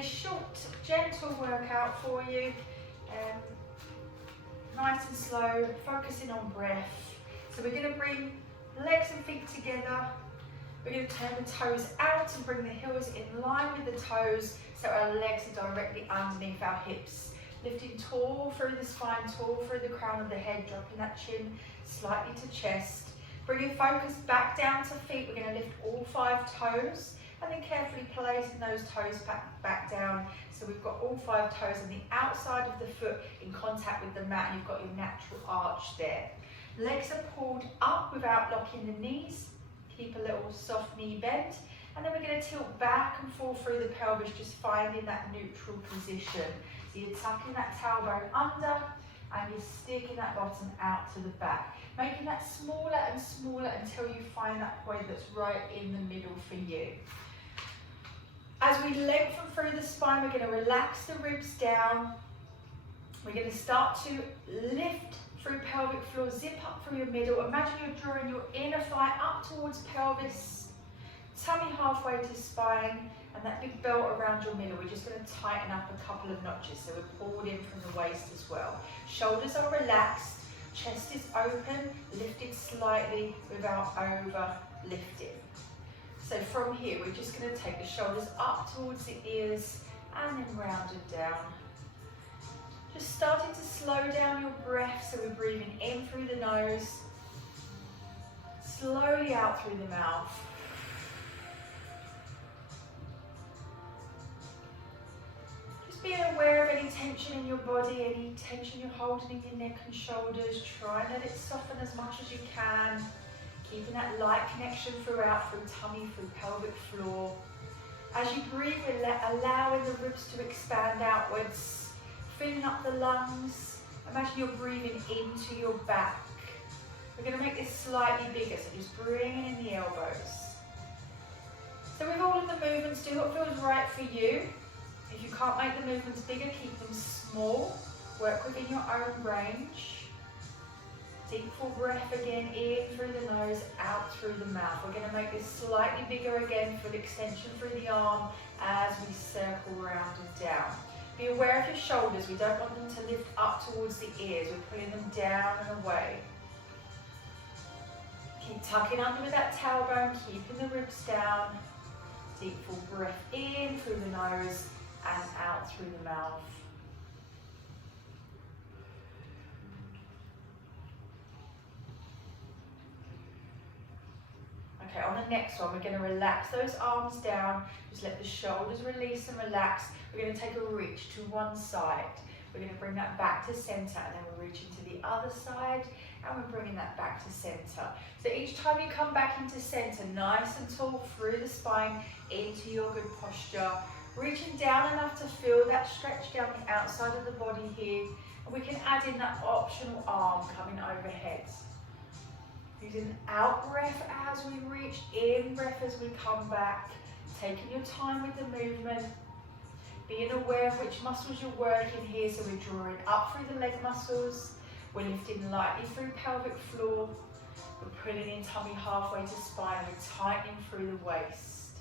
a short, gentle workout for you. Nice and slow, focusing on breath. So we're going to bring legs and feet together. We're going to turn the toes out and bring the heels in line with the toes so our legs are directly underneath our hips. Lifting tall through the spine, tall through the crown of the head, dropping that chin slightly to chest. Bringing focus back down to feet. We're going to lift all 5 toes and then carefully placing those toes back down. So we've got all 5 toes on the outside of the foot in contact with the mat, and you've got your natural arch there. Legs are pulled up without locking the knees. Keep a little soft knee bend. And then we're going to tilt back and forth through the pelvis, just finding that neutral position. So you're tucking that tailbone under and you're sticking that bottom out to the back. Making that smaller and smaller until you find that point that's right in the middle for you. As we lengthen through the spine, we're going to relax the ribs down. We're going to start to lift through pelvic floor, zip up through your middle. Imagine you're drawing your inner thigh up towards pelvis, tummy halfway to spine, and that big belt around your middle. We're just going to tighten up a couple of notches, so we're pulled in from the waist as well. Shoulders are relaxed, chest is open, lifted slightly without over lifting. So from here, we're just going to take the shoulders up towards the ears and then rounded down. Just starting to slow down your breath, so we're breathing in through the nose, slowly out through the mouth. Just being aware of any tension in your body, any tension you're holding in your neck and shoulders. Try and let it soften as much as you can. Keeping that light connection throughout, through tummy, through pelvic floor. As you breathe, we're allowing the ribs to expand outwards, filling up the lungs. Imagine you're breathing into your back. We're going to make this slightly bigger, so just bringing in the elbows. So with all of the movements, do what feels right for you. If you can't make the movements bigger, keep them small. Work within your own range. Deep full breath again, in through the nose, out through the mouth. We're going to make this slightly bigger again, full extension through the arm as we circle round and down. Be aware of your shoulders. We don't want them to lift up towards the ears. We're pulling them down and away. Keep tucking under with that tailbone, keeping the ribs down. Deep full breath in through the nose and out through the mouth. Okay, on the next one, we're going to relax those arms down. Just let the shoulders release and relax. We're going to take a reach to one side. We're going to bring that back to center, and then we're reaching to the other side, and we're bringing that back to center. So each time you come back into center, nice and tall through the spine, into your good posture. Reaching down enough to feel that stretch down the outside of the body here. And we can add in that optional arm coming overhead. Using out breath as we reach, in breath as we come back. Taking your time with the movement. Being aware of which muscles you're working here. So we're drawing up through the leg muscles. We're lifting lightly through pelvic floor. We're pulling in tummy halfway to spine. We're tightening through the waist.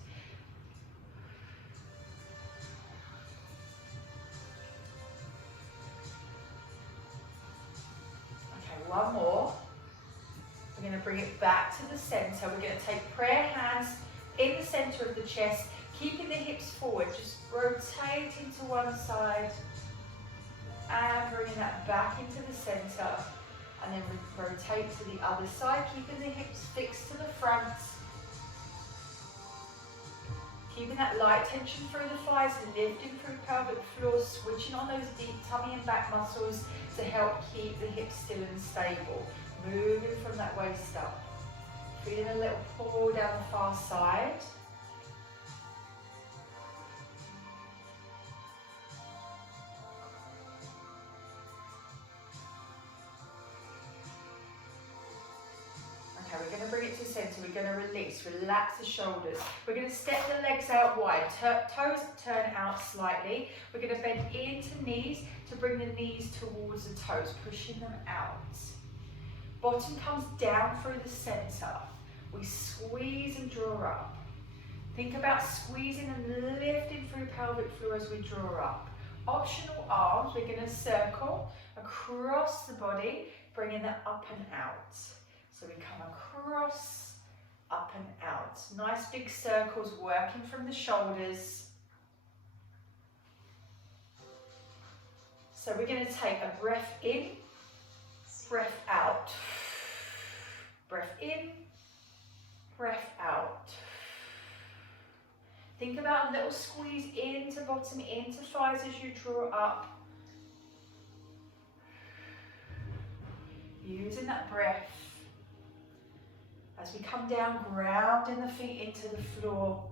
Okay, one more. We're going to bring it back to the center. We're going to take prayer hands in the center of the chest, keeping the hips forward. Just rotating to one side and bringing that back into the center. And then rotate to the other side, keeping the hips fixed to the front. Keeping that light tension through the thighs, lifting through pelvic floor, switching on those deep tummy and back muscles to help keep the hips still and stable. Moving from that waist up. Feeling a little pull down the far side. Okay, we're going to bring it to center. We're going to release, relax the shoulders. We're going to step the legs out wide. Toes turn out slightly. We're going to bend into knees to bring the knees towards the toes, pushing them out. Bottom comes down through the center. We squeeze and draw up. Think about squeezing and lifting through pelvic floor as we draw up. Optional arms, we're going to circle across the body, bringing that up and out. So we come across, up and out. Nice big circles, working from the shoulders. So we're going to take a breath in, breath out. Breath in, breath out. Think about a little squeeze into bottom, into thighs as you draw up. Using that breath. As we come down, grounding the feet into the floor,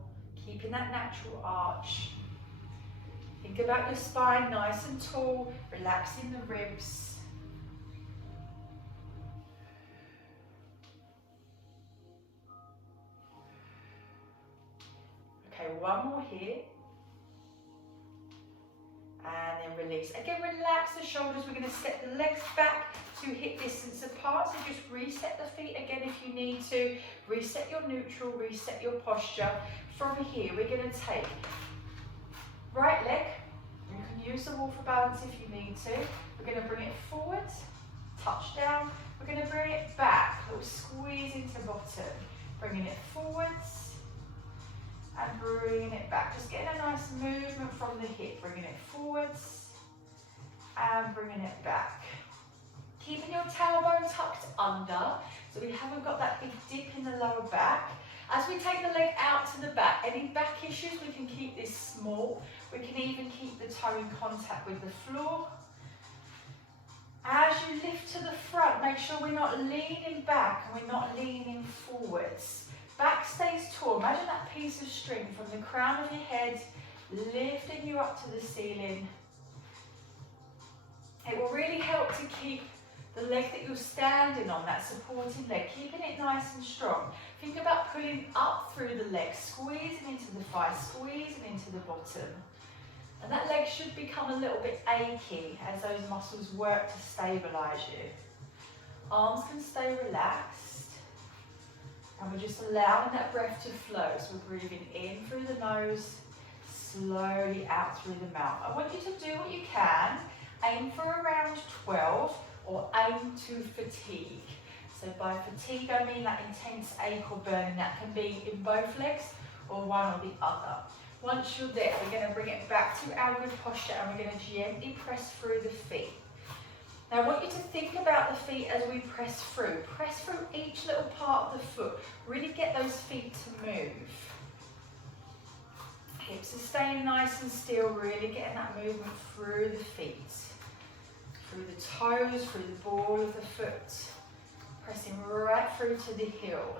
keeping that natural arch. Think about your spine nice and tall, relaxing the ribs. Okay, one more here. And then release. Again, relax the shoulders. We're going to step the legs back to hip distance apart. So just reset the feet again if you need to. Reset your neutral, reset your posture. From here, we're going to take right leg. You can use the wall for balance if you need to. We're going to bring it forward, touch down. We're going to bring it back. A little squeeze into bottom. Bringing it forwards. And bringing it back, just getting a nice movement from the hip, bringing it forwards and bringing it back. Keeping your tailbone tucked under, so we haven't got that big dip in the lower back. As we take the leg out to the back, any back issues, we can keep this small. We can even keep the toe in contact with the floor. As you lift to the front, make sure we're not leaning back and we're not leaning forwards. Back stays tall. Imagine that piece of string from the crown of your head, lifting you up to the ceiling. It will really help to keep the leg that you're standing on, that supporting leg, keeping it nice and strong. Think about pulling up through the leg, squeezing into the thigh, squeezing into the bottom. And that leg should become a little bit achy as those muscles work to stabilize you. Arms can stay relaxed. And we're just allowing that breath to flow. So we're breathing in through the nose, slowly out through the mouth. I want you to do what you can. Aim for around 12 or aim to fatigue. So by fatigue, I mean that intense ache or burning. That can be in both legs or one or the other. Once you're there, we're going to bring it back to our good posture and we're going to gently press through the feet. Now I want you to think about the feet as we press through. Press through each little part of the foot. Really get those feet to move. Hips are staying nice and still, really getting that movement through the feet. Through the toes, through the ball of the foot. Pressing right through to the heel.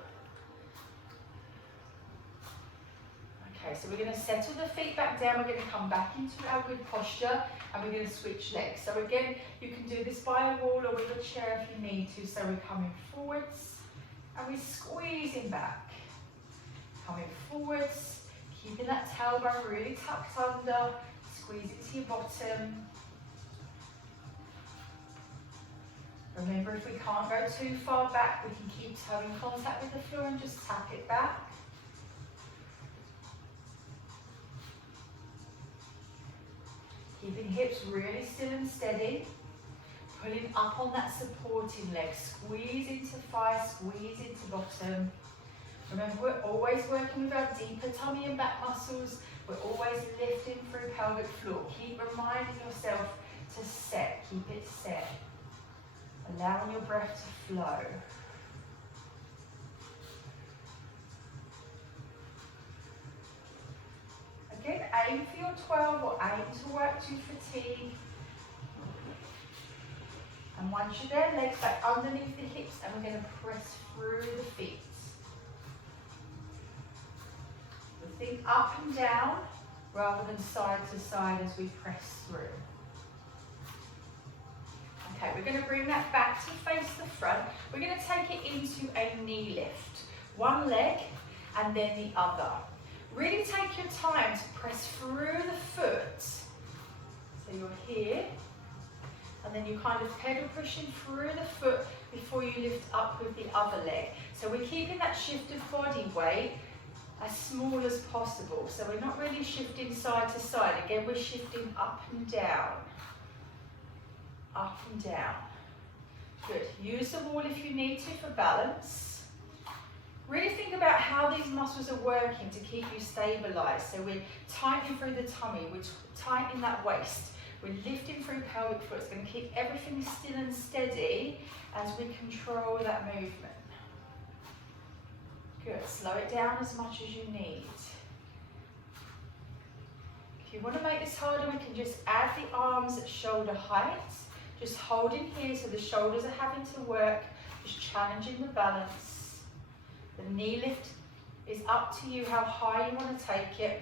Okay, so we're going to settle the feet back down. We're going to come back into our good posture and we're going to switch legs. So again, you can do this by a wall or with a chair if you need to. So we're coming forwards and we're squeezing back. Coming forwards, keeping that tailbone really tucked under. Squeeze it to your bottom. Remember, if we can't go too far back, we can keep toe in contact with the floor and just tap it back. Keeping hips really still and steady. Pulling up on that supporting leg. Squeeze into thigh, squeeze into bottom. Remember, we're always working with our deeper tummy and back muscles. We're always lifting through pelvic floor. Keep reminding yourself to set. Keep it set. Allowing your breath to flow. Again, aim for your 12 or aim to work to fatigue. And once you're there, legs back underneath the hips and we're going to press through the feet. We think up and down rather than side to side as we press through. Okay, we're going to bring that back to face the front. We're going to take it into a knee lift. One leg and then the other. Really take your time to press through the foot. So you're here, and then you kind of pedal pushing through the foot before you lift up with the other leg. So we're keeping that shift of body weight as small as possible. So we're not really shifting side to side. Again, we're shifting up and down. Up and down. Good. Use the wall if you need to for balance. Really think about how these muscles are working to keep you stabilised. So we're tightening through the tummy, we're tightening that waist, we're lifting through pelvic floor. It's going to keep everything still and steady as we control that movement. Good. Slow it down as much as you need. If you want to make this harder, we can just add the arms at shoulder height. Just holding here so the shoulders are having to work, just challenging the balance. The knee lift is up to you how high you want to take it.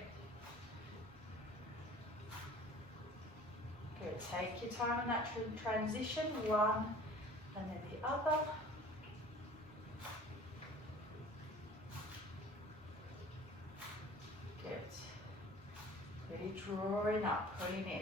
Good, take your time on that transition, one and then the other. Good. Really drawing up, pulling in.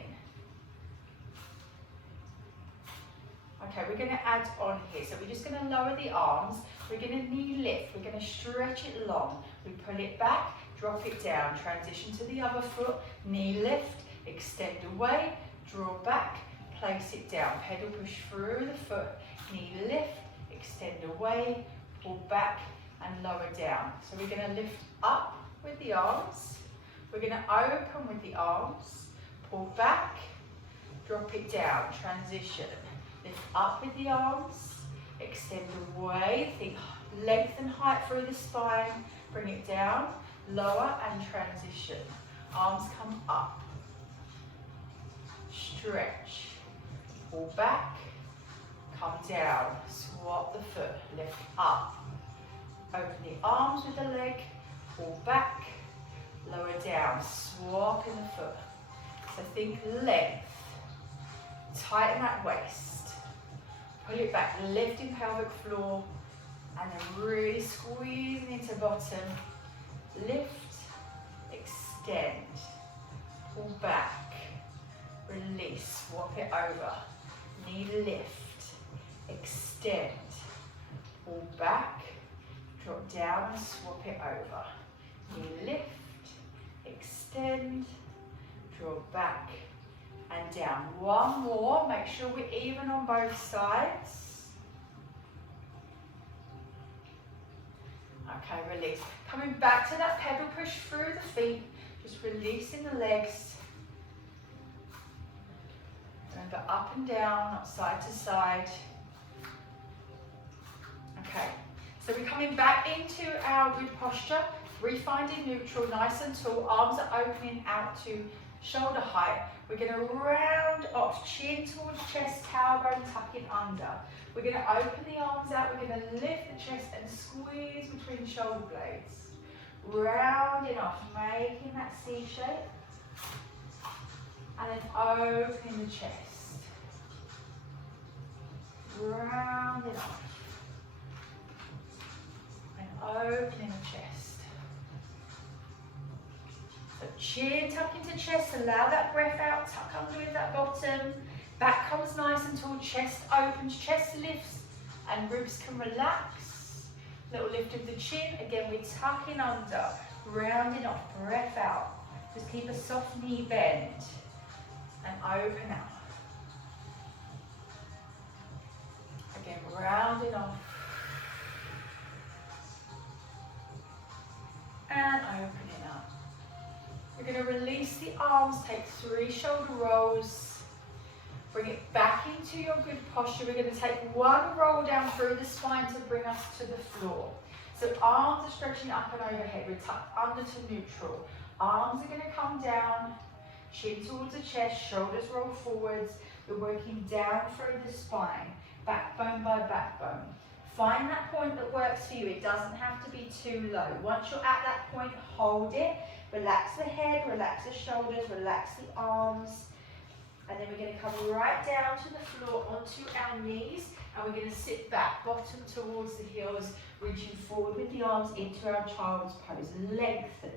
Okay, we're going to add on here. So we're just going to lower the arms. We're going to knee lift. We're going to stretch it long. We pull it back, drop it down. Transition to the other foot. Knee lift, extend away, draw back, place it down. Pedal push through the foot. Knee lift, extend away, pull back and lower down. So we're going to lift up with the arms. We're going to open with the arms. Pull back, drop it down. Transition. Lift up with the arms, extend away, think length and height through the spine, bring it down, lower and transition. Arms come up, stretch, pull back, come down, swap the foot, lift up, open the arms with the leg, pull back, lower down, swap in the foot. So think length, tighten that waist. Pull it back, lifting pelvic floor, and then really squeezing into bottom. Lift, extend, pull back, release, swap it over. Knee lift, extend, pull back, drop down and swap it over. Knee lift, extend, draw back, and down. One more, make sure we're even on both sides. Okay, release. Coming back to that pedal push through the feet, just releasing the legs. Remember, up and down, not side to side. Okay, so we're coming back into our good posture, refinding neutral, nice and tall, arms are opening out to shoulder height. We're going to round off, chin towards chest, tailbone tucking under. We're going to open the arms out, we're going to lift the chest and squeeze between shoulder blades. Rounding off, making that C shape. And then opening the chest. Rounding off. And opening the chest. So chin tuck into chest, allow that breath out, tuck under with that bottom. Back comes nice and tall, chest opens, chest lifts, and ribs can relax. Little lift of the chin, again we're tucking under, rounding off, breath out. Just keep a soft knee bend, and open out. Again, rounding off. And opening up. We're going to release the arms, take 3 shoulder rolls. Bring it back into your good posture. We're going to take 1 roll down through the spine to bring us to the floor. So arms are stretching up and overhead. We're tucked under to neutral. Arms are going to come down, chin towards the chest, shoulders roll forwards. We're working down through the spine, backbone by backbone. Find that point that works for you. It doesn't have to be too low. Once you're at that point, hold it. Relax the head, relax the shoulders, relax the arms. And then we're going to come right down to the floor onto our knees. And we're going to sit back, bottom towards the heels, reaching forward with the arms into our child's pose. Lengthen.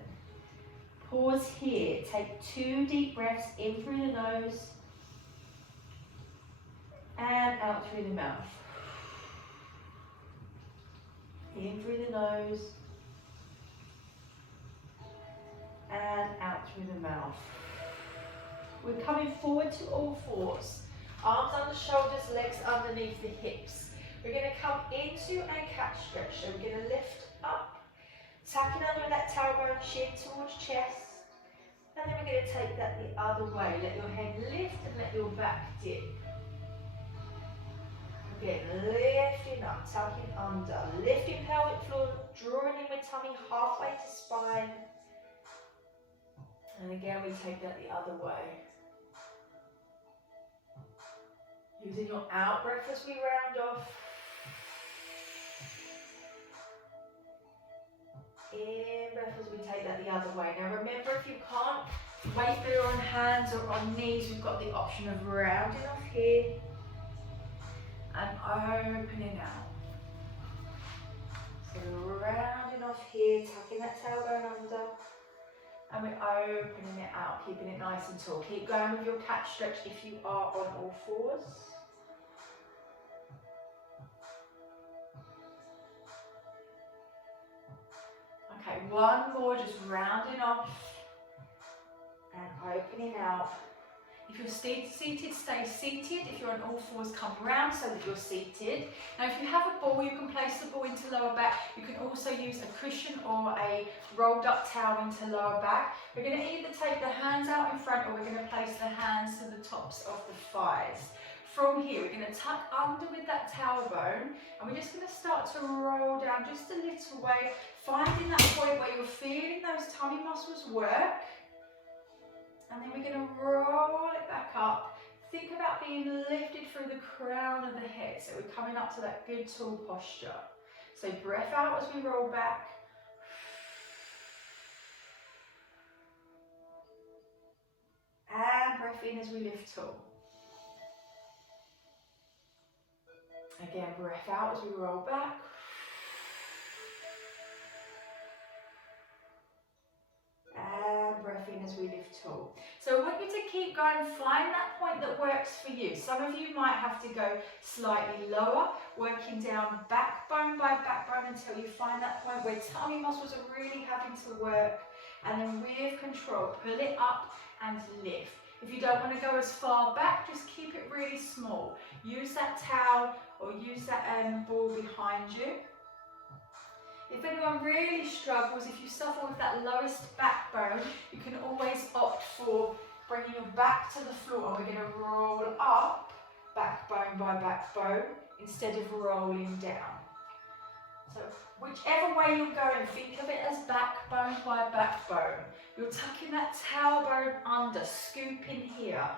Pause here. Take 2 deep breaths in through the nose and out through the mouth. In through the nose down. We're coming forward to all fours. Arms under shoulders, legs underneath the hips. We're going to come into a cat stretch. So we're going to lift up, tapping under with that tailbone, chin towards chest. And then we're going to take that the other way. Let your head lift and let your back dip. Again, lifting up, tucking under, lifting pelvic floor, drawing in with tummy halfway to spine. And again, we take that the other way. Using your out breath as we round off. In breath as we take that the other way. Now remember, if you can't weight bear on hands or on knees, we've got the option of rounding off here and opening out. So we're rounding off here, tucking that tailbone under, and we're opening it out, keeping it nice and tall. Keep going with your cat stretch if you are on all fours. Okay, one more, just rounding off and opening out. If you're seated, stay seated. If you're on all fours, come round so that you're seated. Now, if you have a ball, you can place the ball into lower back. You can also use a cushion or a rolled up towel into lower back. We're going to either take the hands out in front or we're going to place the hands to the tops of the thighs. From here, we're going to tuck under with that tailbone and we're just going to start to roll down just a little way, finding that point where you're feeling those tummy muscles work. And then we're going to roll it back up. Think about being lifted through the crown of the head. So we're coming up to that good tall posture. So breath out as we roll back. And breath in as we lift tall. Again, breath out as we roll back. And breath in as we lift tall. So I want you to keep going, find that point that works for you. Some of you might have to go slightly lower, working down backbone by backbone until you find that point where tummy muscles are really having to work. And then with control, pull it up and lift. If you don't want to go as far back, just keep it really small. Use that towel or use that ball behind you. If anyone really struggles, if you suffer with that lowest backbone, you can always opt for bringing your back to the floor. We're going to roll up, backbone by backbone, instead of rolling down. So whichever way you're going, think of it as backbone by backbone. You're tucking that tailbone under, scooping here,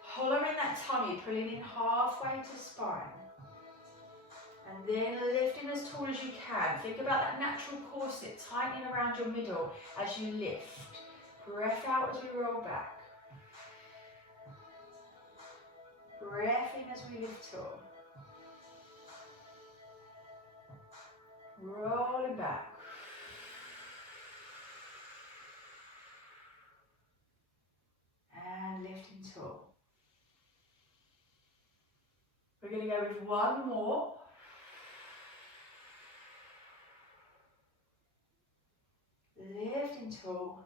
hollowing that tummy, pulling in halfway to spine. And then lifting as tall as you can. Think about that natural corset tightening around your middle as you lift. Breath out as we roll back. Breath in as we lift tall. Rolling back. And lifting tall. We're going to go with one more. Lifting tall.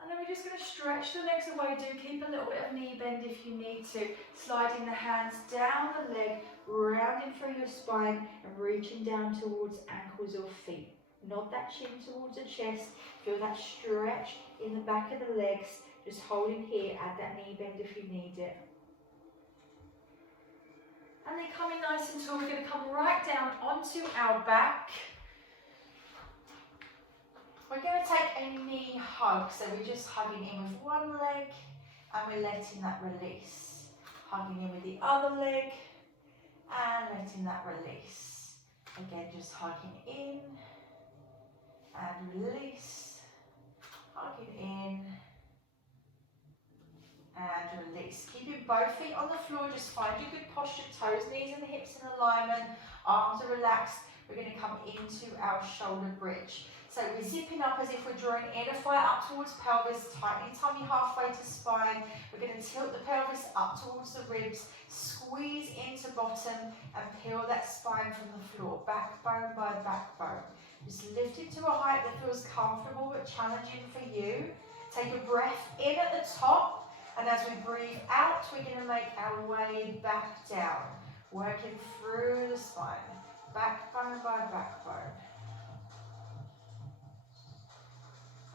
And then we're just going to stretch the legs away. Do keep a little bit of knee bend if you need to. Sliding the hands down the leg, rounding through your spine and reaching down towards ankles or feet. Nod that chin towards the chest. Feel that stretch in the back of the legs. Just holding here. Add that knee bend if you need it. And then coming nice and tall, we're going to come right down onto our back. We're going to take a knee hug, so we're just hugging in with one leg and we're letting that release. Hugging in with the other leg and letting that release. Again, just hugging in and release. Hugging in and release. Keeping both feet on the floor, just find your good posture, toes, knees and hips in alignment, arms are relaxed. We're going to come into our shoulder bridge. So we're zipping up as if we're drawing inner thigh up towards pelvis, tightening tummy halfway to spine. We're going to tilt the pelvis up towards the ribs, squeeze into bottom and peel that spine from the floor, backbone by backbone. Just lift it to a height that feels comfortable but challenging for you. Take a breath in at the top, and as we breathe out, we're going to make our way back down, working through the spine, backbone by backbone.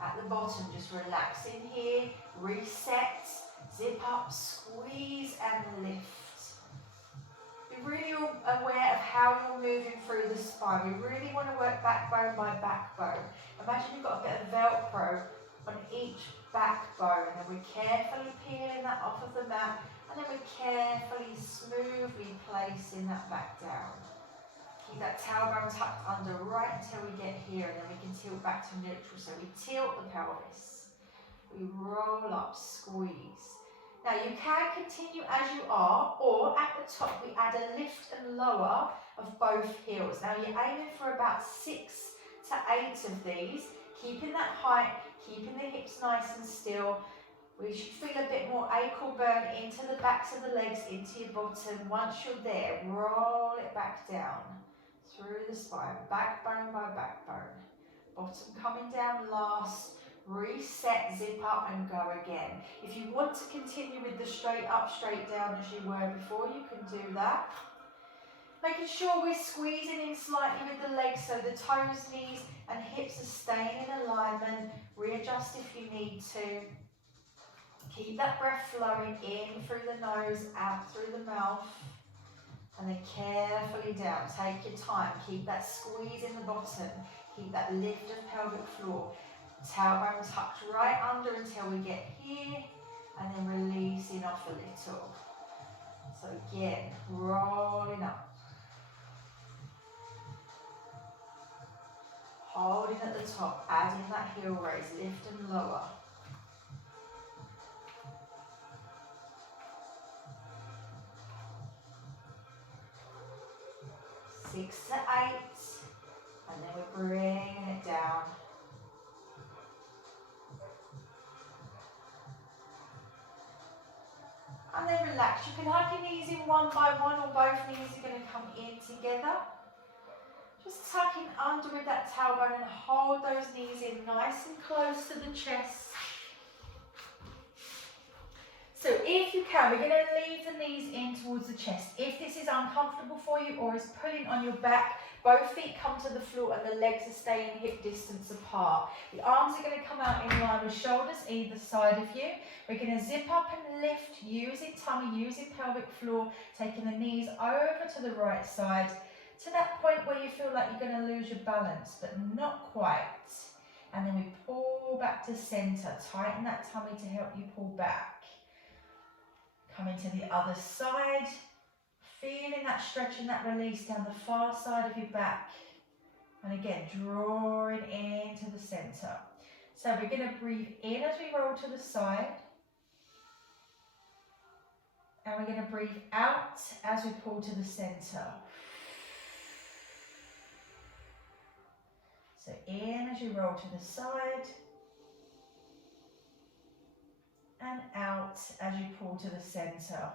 At the bottom, just relax in here, reset, zip up, squeeze and lift. Be really aware of how you're moving through the spine. We really want to work backbone by backbone. Imagine you've got a bit of Velcro on each backbone, and we're carefully peeling that off of the mat, and then we're carefully, smoothly placing that back down. Keep that tailbone tucked under right until we get here, and then we can tilt back to neutral. So we tilt the pelvis, we roll up, squeeze. Now you can continue as you are, or at the top we add a lift and lower of both heels. Now you're aiming for about 6 to 8 of these, keeping that height, keeping the hips nice and still. We should feel a bit more ankle burn into the backs of the legs, into your bottom. Once you're there, roll it back down through the spine, backbone by backbone. Bottom coming down last. Reset, zip up and go again. If you want to continue with the straight up, straight down as you were before, you can do that. Making sure we're squeezing in slightly with the legs so the toes, knees and hips are staying in alignment. Readjust if you need to. Keep that breath flowing in through the nose, out through the mouth. And then carefully down. Take your time. Keep that squeeze in the bottom. Keep that lift of pelvic floor. Tailbone tucked right under until we get here, and then releasing off a little. So again, rolling up. Holding at the top, adding that heel raise, lift and lower. Six to 8, and then we're bringing it down. And then relax. You can hug your knees in one by one, or both knees are going to come in together. Just tucking under with that tailbone and hold those knees in nice and close to the chest. So if you can, we're going to leave the knees in towards the chest. If this is uncomfortable for you or is pulling on your back, both feet come to the floor and the legs are staying hip distance apart. The arms are going to come out in line with shoulders either side of you. We're going to zip up and lift, using tummy, using pelvic floor, taking the knees over to the right side, to that point where you feel like you're going to lose your balance, but not quite. And then we pull back to center, tighten that tummy to help you pull back. Coming to the other side, feeling that stretch and that release down the far side of your back. And again, drawing into the center. So we're going to breathe in as we roll to the side. And we're going to breathe out as we pull to the center. So in as you roll to the side. And out as you pull to the center.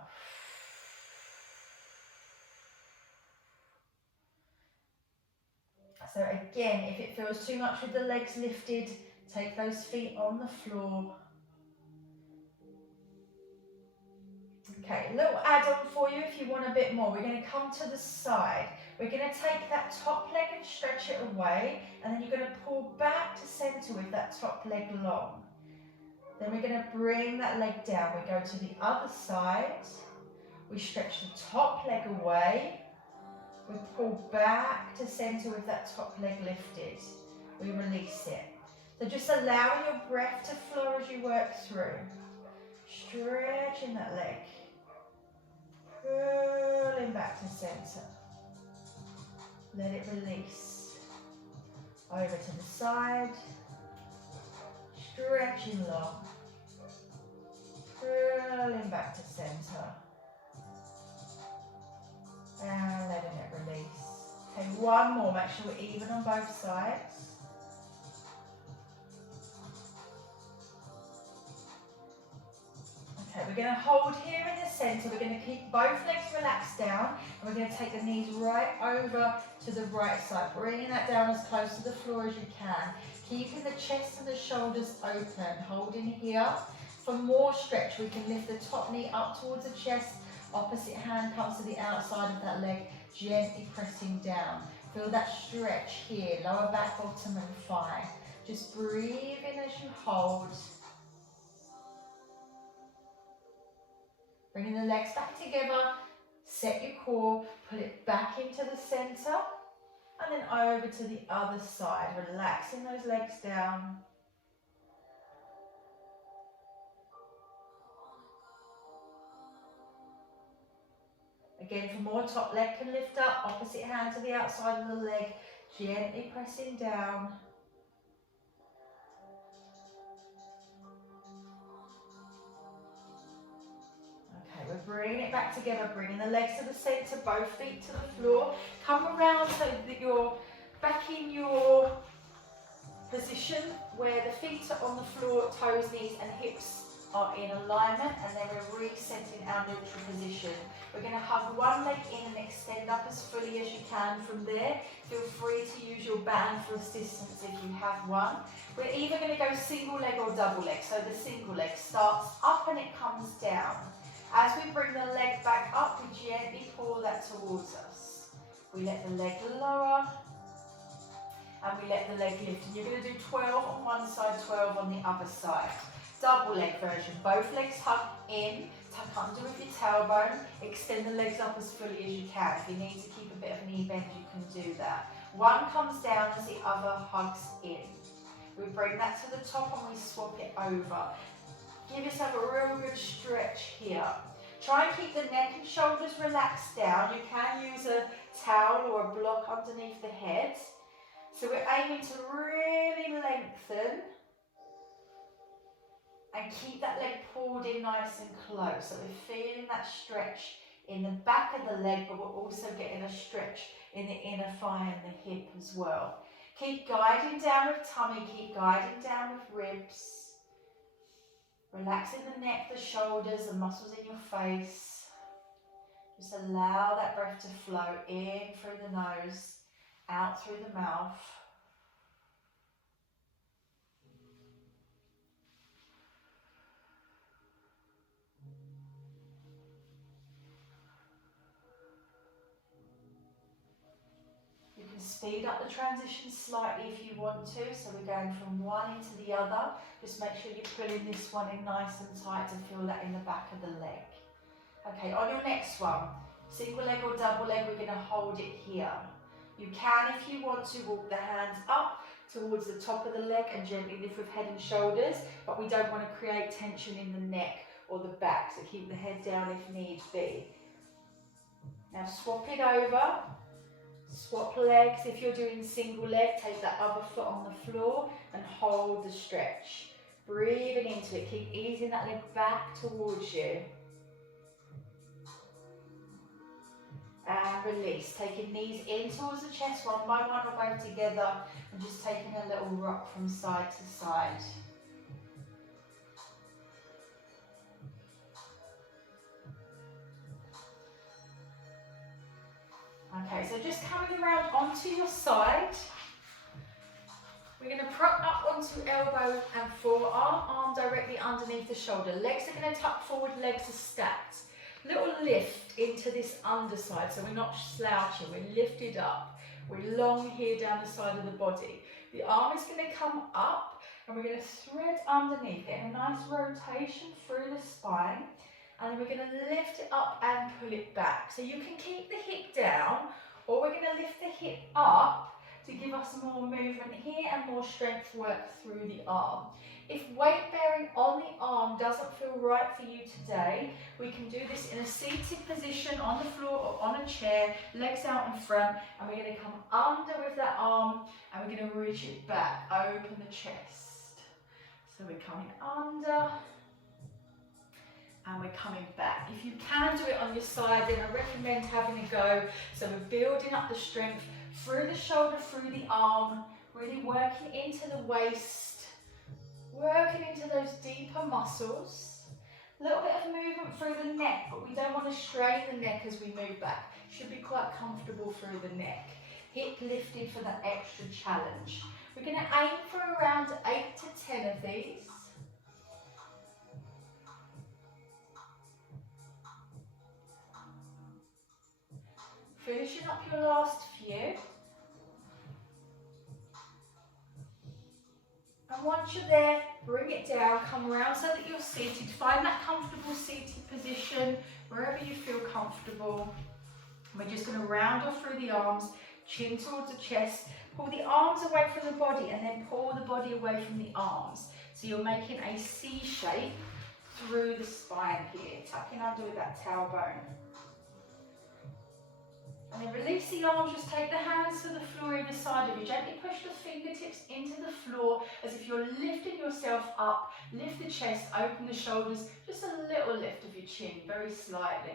So again, if it feels too much with the legs lifted, take those feet on the floor. Okay, a little add-on for you if you want a bit more. We're going to come to the side. We're going to take that top leg and stretch it away, and then you're going to pull back to center with that top leg long. Then we're going to bring that leg down. We go to the other side. We stretch the top leg away. We pull back to center with that top leg lifted. We release it. So just allowing your breath to flow as you work through. Stretching that leg. Pulling back to center. Let it release. Over to the side. Stretching long. Pulling back to center. And letting it release. Okay, one more. Make sure we're even on both sides. Okay, we're going to hold here in the center. We're going to keep both legs relaxed down. And we're going to take the knees right over to the right side. Bringing that down as close to the floor as you can. Keeping the chest and the shoulders open, holding here. For more stretch, we can lift the top knee up towards the chest, opposite hand comes to the outside of that leg, gently pressing down. Feel that stretch here, lower back, bottom and thigh. Just breathe in as you hold. Bringing the legs back together, set your core, pull it back into the center, and then over to the other side, relaxing those legs down. Again, for more, top leg can lift up, opposite hand to the outside of the leg, gently pressing down. Okay, we're bringing it back together, bringing the legs to the center, both feet to the floor. Come around so that you're back in your position where the feet are on the floor, toes, knees and hips are in alignment, and then we're resetting our neutral position. We're going to hug one leg in and extend up as fully as you can from there. Feel free to use your band for assistance if you have one. We're either going to go single leg or double leg. So the single leg starts up and it comes down. As we bring the leg back up, we gently pull that towards us. We let the leg lower and we let the leg lift. And you're going to do 12 on one side, 12 on the other side. Double leg version, both legs hug in, tuck under with your tailbone, extend the legs up as fully as you can. If you need to keep a bit of knee bend, you can do that. One comes down as the other hugs in. We bring that to the top and we swap it over. Give yourself a real good stretch here. Try and keep the neck and shoulders relaxed down. You can use a towel or a block underneath the head. So we're aiming to really lengthen and keep that leg pulled in nice and close. So we're feeling that stretch in the back of the leg, but we're also getting a stretch in the inner thigh and the hip as well. Keep guiding down with tummy, keep guiding down with ribs. Relaxing the neck, the shoulders, the muscles in your face. Just allow that breath to flow in through the nose, out through the mouth. You can speed up the transition slightly if you want to. So we're going from one into the other. Just make sure you're pulling this one in nice and tight to feel that in the back of the leg. Okay, on your next one, single leg or double leg, we're going to hold it here. You can, if you want to, walk the hands up towards the top of the leg and gently lift with head and shoulders, but we don't want to create tension in the neck or the back, so keep the head down if need be. Now swap it over. Swap legs. If you're doing single leg, take that other foot on the floor and hold the stretch. Breathing into it. Keep easing that leg back towards you. And release. Taking knees in towards the chest, one by one or both together, and just taking a little rock from side to side. Okay, so just coming around onto your side, we're going to prop up onto elbow and forearm, arm directly underneath the shoulder. Legs are going to tuck forward, legs are stacked. Little lift into this underside, so we're not slouching, we're lifted up. We're long here down the side of the body. The arm is going to come up and we're going to thread underneath it, a nice rotation through the spine. And then we're going to lift it up and pull it back. So you can keep the hip down, or we're going to lift the hip up to give us more movement here and more strength work through the arm. If weight bearing on the arm doesn't feel right for you today, we can do this in a seated position on the floor or on a chair, legs out in front, and we're going to come under with that arm and we're going to reach it back, open the chest. So we're coming under and we're coming back. If you can do it on your side, then I recommend having a go. So we're building up the strength through the shoulder, through the arm, really working into the waist, working into those deeper muscles. A little bit of movement through the neck, but we don't want to strain the neck as we move back. Should be quite comfortable through the neck. Hip lifted for that extra challenge. We're going to aim for around 8 to 10 of these. Finishing up your last few. And once you're there, bring it down, come around so that you're seated. Find that comfortable seated position, wherever you feel comfortable. We're just going to round off through the arms, chin towards the chest, pull the arms away from the body and then pull the body away from the arms. So you're making a C shape through the spine here, tucking under with that tailbone. And then release the arms, just take the hands to the floor either side of you. Gently push the fingertips into the floor as if you're lifting yourself up. Lift the chest, open the shoulders, just a little lift of your chin, very slightly.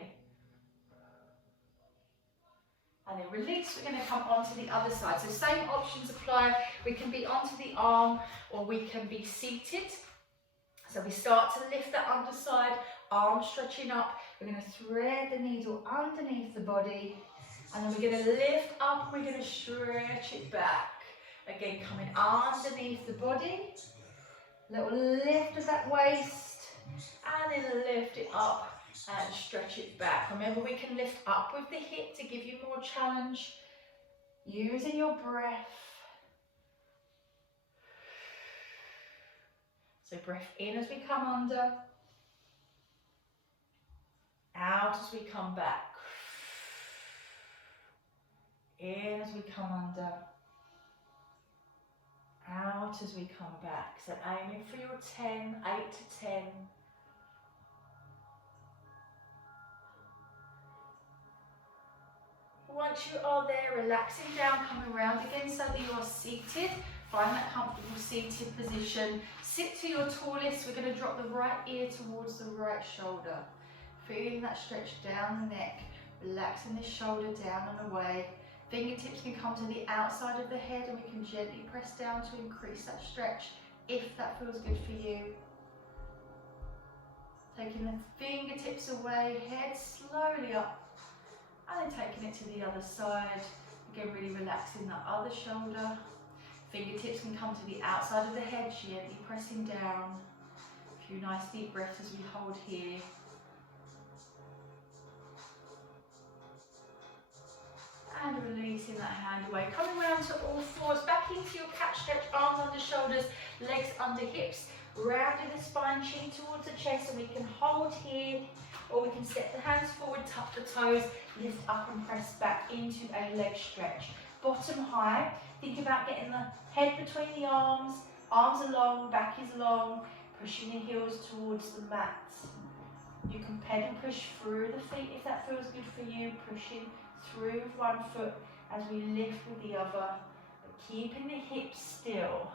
And then release, we're going to come onto the other side. So same options apply. We can be onto the arm or we can be seated. So we start to lift that underside, arms stretching up. We're going to thread the needle underneath the body. And then we're going to lift up, we're going to stretch it back. Again, coming underneath the body. Little lift of that waist. And then lift it up and stretch it back. Remember, we can lift up with the hip to give you more challenge. Using your breath. So breath in as we come under. Out as we come back. In as we come under, out as we come back. So aiming for your 10, 8 to 10. Once you are there, relaxing down, coming around again so that you are seated. Find that comfortable seated position. Sit to your tallest. We're going to drop the right ear towards the right shoulder. Feeling that stretch down the neck. Relaxing the shoulder down and away. Fingertips can come to the outside of the head and we can gently press down to increase that stretch if that feels good for you. Taking the fingertips away, head slowly up and then taking it to the other side. Again, really relaxing the other shoulder. Fingertips can come to the outside of the head, gently pressing down. A few nice deep breaths as we hold here. And releasing that hand away. Coming round to all fours, back into your cat stretch, arms under shoulders, legs under hips, rounding the spine, chin towards the chest, and we can hold here, or we can step the hands forward, tuck the toes, lift up and press back into a leg stretch. Bottom high, think about getting the head between the arms are long, back is long, pushing the heels towards the mat. You can pedal push through the feet if that feels good for you, pushing through with one foot as we lift with the other, but keeping the hips still.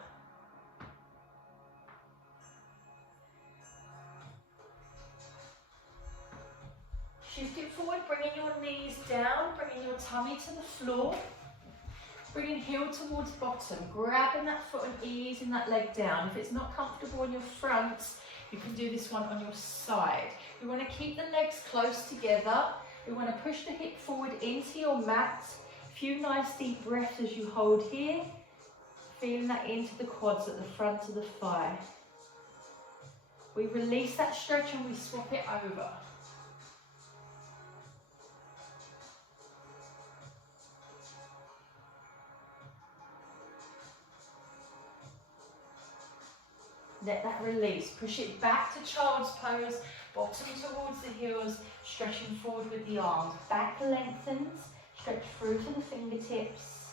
Shift it forward, bringing your knees down, bringing your tummy to the floor, bringing heel towards bottom, grabbing that foot and easing that leg down. If it's not comfortable on your front, you can do this one on your side. You want to keep the legs close together. We want to push the hip forward into your mat. A few nice deep breaths as you hold here. Feeling that into the quads at the front of the thigh. We release that stretch and we swap it over. Let that release. Push it back to child's pose, bottom towards the heels, stretching forward with the arms. Back lengthens, stretch through to the fingertips,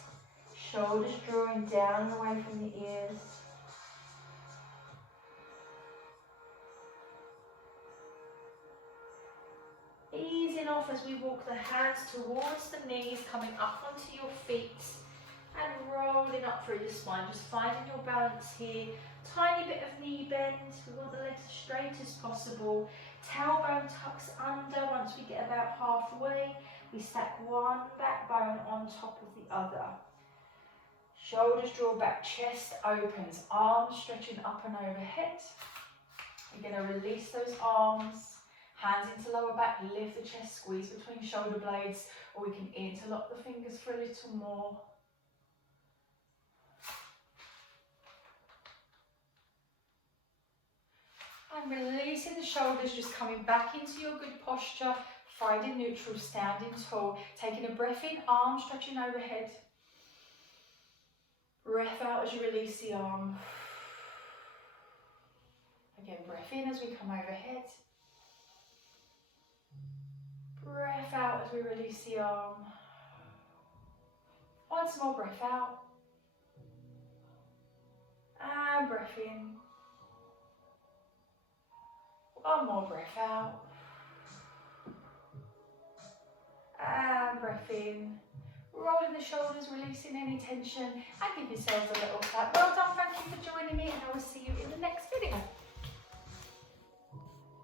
shoulders drawing down and away from the ears. Easing off as we walk the hands towards the knees, coming up onto your feet and rolling up through the spine. Just finding your balance here. Tiny bit of knee bend. We want the legs as straight as possible. Tailbone tucks under. Once we get about halfway, we stack one back bone on top of the other. Shoulders draw back, chest opens, arms stretching up and overhead. We're going to release those arms. Hands into lower back, lift the chest, squeeze between shoulder blades, or we can interlock the fingers for a little more. And releasing the shoulders, just coming back into your good posture, finding neutral, standing tall. Taking a breath in, arms stretching overhead. Breath out as you release the arm. Again, breath in as we come overhead. Breath out as we release the arm. Once more, breath out. And breath in. One more breath out. And breath in. Rolling the shoulders, releasing any tension, and give yourselves a little clap. Well done, thank you for joining me, and I will see you in the next